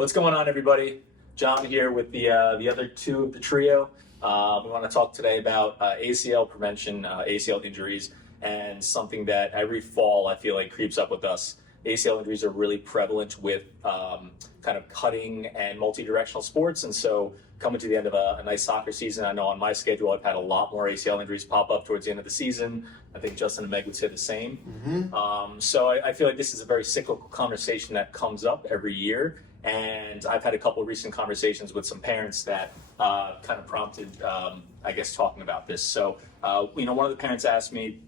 What's going on, everybody? John here with the other two of the trio. We want to talk today about ACL prevention, ACL injuries, and something that every fall I feel like creeps up with us. ACL injuries are really prevalent with kind of cutting and multi-directional sports, and so coming to the end of a nice soccer season, I know on my schedule I've had a lot more ACL injuries pop up towards the end of the season. I think Justin and Meg would say the same. So I feel like this is a very cyclical conversation that comes up every year. And I've had a couple of recent conversations with some parents that kind of prompted, I guess, talking about this. So, one of the parents asked me,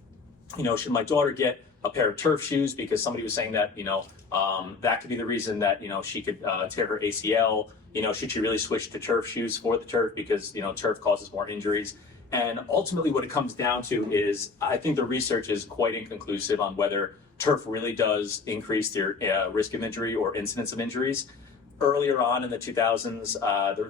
should my daughter get a pair of turf shoes? Because somebody was saying that, that could be the reason that, she could tear her ACL. Should she really switch to turf shoes for the turf? Because, turf causes more injuries. And ultimately what it comes down to is, I think the research is quite inconclusive on whether turf really does increase their risk of injury or incidence of injuries. Earlier on in the 2000s,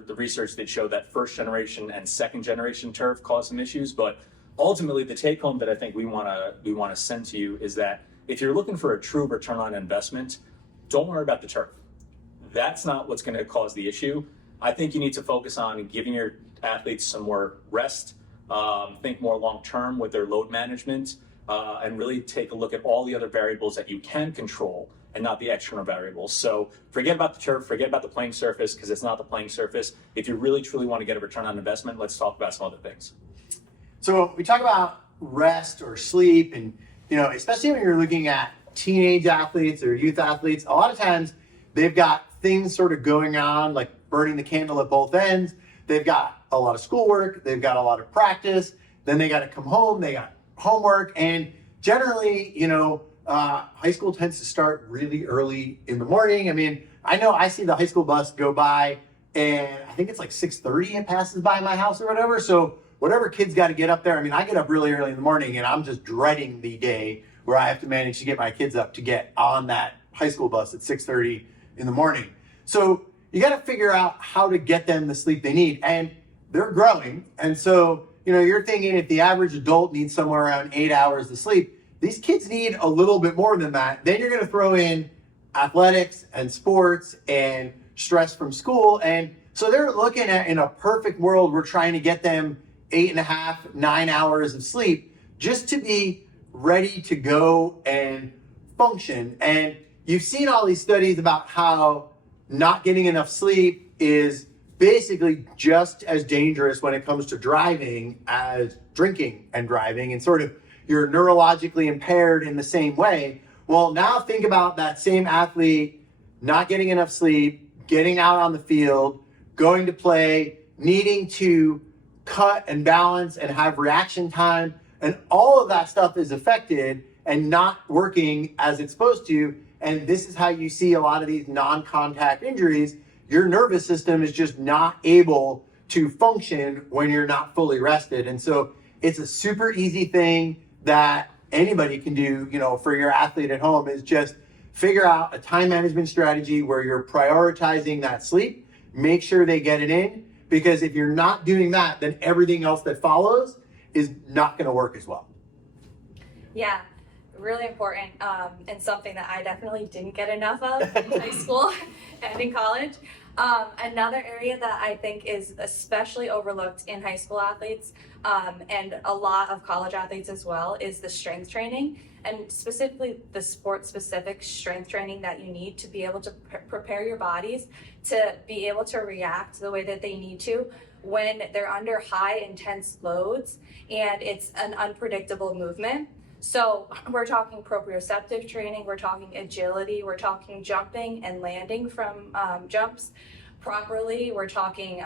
the research did show that first generation and second generation turf caused some issues, but ultimately the take home that I think we want to send to you is that if you're looking for a true return on investment, don't worry about the turf. That's not what's going to cause the issue. I think you need to focus on giving your athletes some more rest, think more long-term with their load management, and really take a look at all the other variables that you can control and not the external variables. So forget about the turf, forget about the playing surface, because it's not the playing surface. If you really truly want to get a return on investment, let's talk about some other things. So we talk about rest or sleep, and especially when you're looking at teenage athletes or youth athletes, a lot of times they've got things sort of going on, like burning the candle at both ends. They've got a lot of schoolwork, they've got a lot of practice, then they got to come home, they got homework, and generally, high school tends to start really early in the morning. I mean, I know I see the high school bus go by, and I think it's like 6:30 it passes by my house or whatever. So whatever kids got to get up there, I get up really early in the morning, and I'm just dreading the day where I have to manage to get my kids up to get on that high school bus at 6:30 in the morning. So you got to figure out how to get them the sleep they need, and they're growing. And so, you're thinking if the average adult needs somewhere around 8 hours of sleep, these kids need a little bit more than that. Then you're going to throw in athletics and sports and stress from school. And so they're looking at, in a perfect world, we're trying to get them 8.5, 9 hours of sleep just to be ready to go and function. And you've seen all these studies about how not getting enough sleep is basically just as dangerous when it comes to driving as drinking and driving, and sort of you're neurologically impaired in the same way. Well, now think about that same athlete not getting enough sleep, getting out on the field, going to play, needing to cut and balance and have reaction time, and all of that stuff is affected and not working as it's supposed to. And this is how you see a lot of these non-contact injuries. Your nervous system is just not able to function when you're not fully rested. And so it's a super easy thing that anybody can do, for your athlete at home, is just figure out a time management strategy where you're prioritizing that sleep, make sure they get it in, because if you're not doing that, then everything else that follows is not going to work as well. Yeah, really important, and something that I definitely didn't get enough of in high school and in college. Another area that I think is especially overlooked in high school athletes, and a lot of college athletes as well, is the strength training, and specifically the sport-specific strength training that you need to be able to prepare your bodies to be able to react the way that they need to when they're under high intense loads and it's an unpredictable movement. So we're talking proprioceptive training, we're talking agility, we're talking jumping and landing from jumps properly, we're talking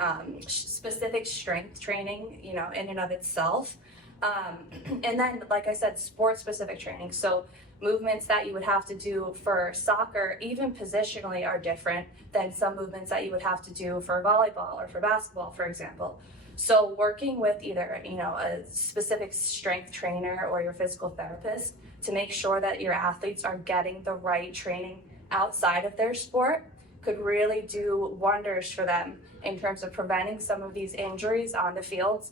specific strength training, in and of itself. And then, like I said, sport-specific training. So movements that you would have to do for soccer, even positionally, are different than some movements that you would have to do for volleyball or for basketball, for example. So working with either, a specific strength trainer or your physical therapist to make sure that your athletes are getting the right training outside of their sport could really do wonders for them in terms of preventing some of these injuries on the fields,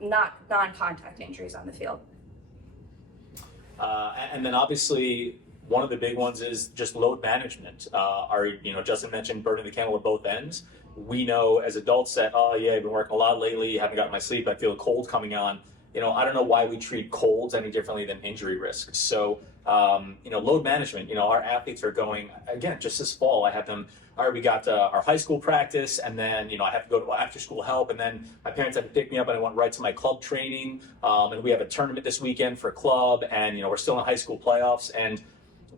not non-contact injuries on the field. And then obviously one of the big ones is just load management. Justin mentioned burning the candle at both ends. We know as adults that, oh yeah, I've been working a lot lately, haven't gotten my sleep, I feel a cold coming on. I don't know why we treat colds any differently than injury risks. So, load management, our athletes are going, again, just this fall, I have them, all right, we got our high school practice, and then, I have to go to after school help, and then my parents had to pick me up and I went right to my club training, and we have a tournament this weekend for club, and, we're still in high school playoffs, and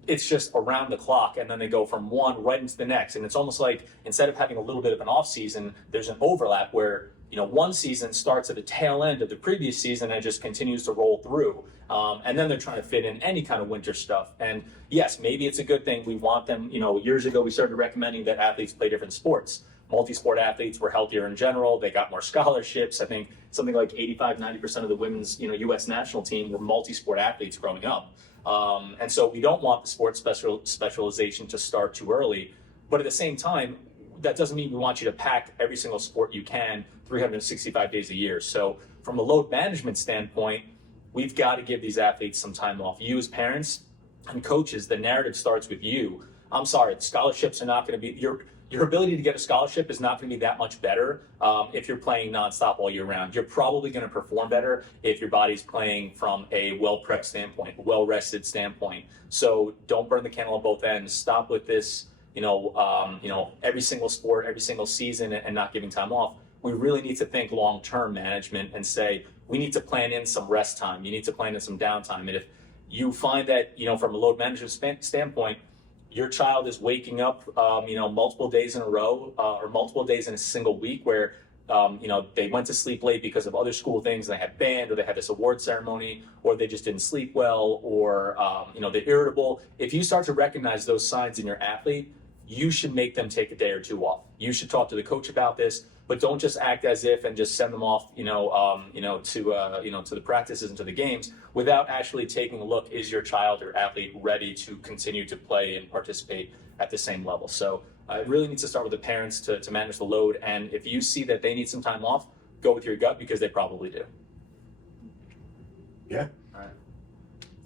it's just around the clock, and then they go from one right into the next. And it's almost like instead of having a little bit of an off season, there's an overlap where, one season starts at the tail end of the previous season and it just continues to roll through. And then they're trying to fit in any kind of winter stuff. And yes, maybe it's a good thing. We want them, years ago, we started recommending that athletes play different sports. Multi-sport athletes were healthier in general. They got more scholarships. I think something like 85-90% of the women's, U.S. national team were multi-sport athletes growing up. And so we don't want the sports specialization to start too early. But at the same time, that doesn't mean we want you to pack every single sport you can 365 days a year. So from a load management standpoint, we've got to give these athletes some time off. You as parents and coaches, the narrative starts with you. I'm sorry, scholarships are not going to be, your ability to get a scholarship is not going to be that much better if you're playing nonstop all year round. You're probably going to perform better if your body's playing from a well-prepped standpoint, well-rested standpoint. So don't burn the candle on both ends. Stop with this, every single sport, every single season, and not giving time off. We really need to think long-term management and say, we need to plan in some rest time. You need to plan in some downtime. And if you find that, from a load management standpoint, your child is waking up, multiple days in a row or multiple days in a single week where, they went to sleep late because of other school things, and they had band, or they had this award ceremony, or they just didn't sleep well, or, they're irritable. If you start to recognize those signs in your athlete, you should make them take a day or two off. You should talk to the coach about this, but don't just act as if and just send them off, to the practices and to the games without actually taking a look. Is your child or athlete ready to continue to play and participate at the same level? So it really needs to start with the parents to manage the load. And if you see that they need some time off, go with your gut, because they probably do. Yeah. All right.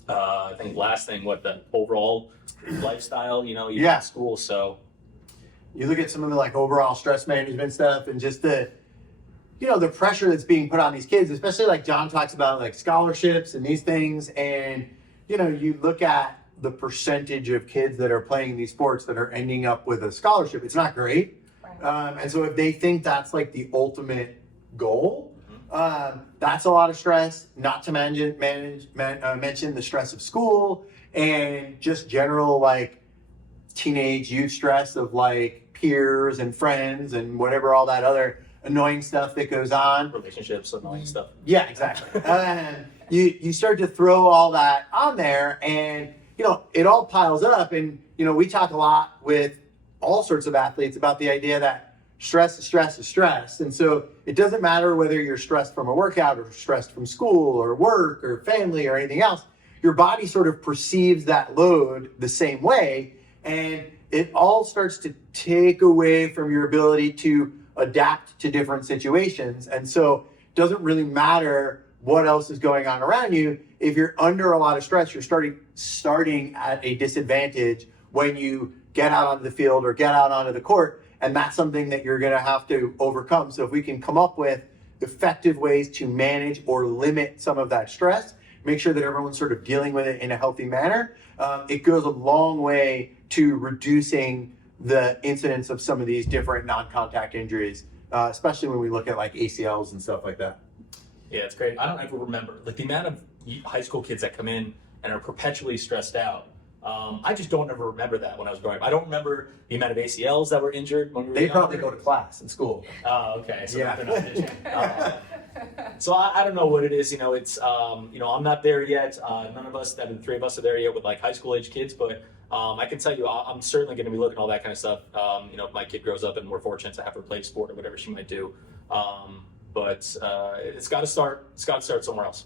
I think last thing, the overall lifestyle, you're Yeah. in school, so. You look at some of the overall stress management stuff and just the pressure that's being put on these kids, especially like John talks about scholarships and these things. And, you look at the percentage of kids that are playing these sports that are ending up with a scholarship. It's not great. Right. And so if they think that's the ultimate goal, that's a lot of stress, not to mention the stress of school and just general teenage youth stress of peers and friends and whatever, all that other annoying stuff that goes on. Relationships, annoying stuff. Yeah, exactly. And you start to throw all that on there, and it all piles up. And we talk a lot with all sorts of athletes about the idea that stress is stress is stress. And so it doesn't matter whether you're stressed from a workout or stressed from school or work or family or anything else. Your body sort of perceives that load the same way, and it all starts to take away from your ability to adapt to different situations. And so it doesn't really matter what else is going on around you. If you're under a lot of stress, you're starting at a disadvantage when you get out onto the field or get out onto the court. And that's something that you're going to have to overcome. So if we can come up with effective ways to manage or limit some of that stress, make sure that everyone's sort of dealing with it in a healthy manner, it goes a long way to reducing the incidence of some of these different non-contact injuries, especially when we look at ACLs and stuff like that. Yeah, it's great. I don't ever remember the amount of high school kids that come in and are perpetually stressed out. I just don't ever remember that when I was growing up. I don't remember the amount of ACLs that were injured when we were They young. probably go to class in school. Oh, okay. So Yeah. they're not vision. So I don't know what it is. It's I'm not there yet. None of us, the three of us, are there yet with high school age kids. But I can tell you, I'm certainly going to be looking at all that kind of stuff. If my kid grows up and we're fortunate to have her play sport or whatever she might do. But it's got to start. It's got to start somewhere else.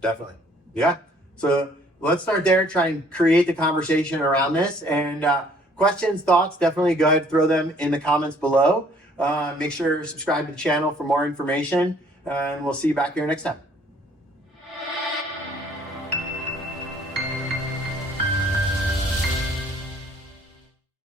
Definitely. Yeah. So let's start there. Try and create the conversation around this. And questions, thoughts, definitely go ahead, throw them in the comments below. Make sure to subscribe to the channel for more information. And we'll see you back here next time.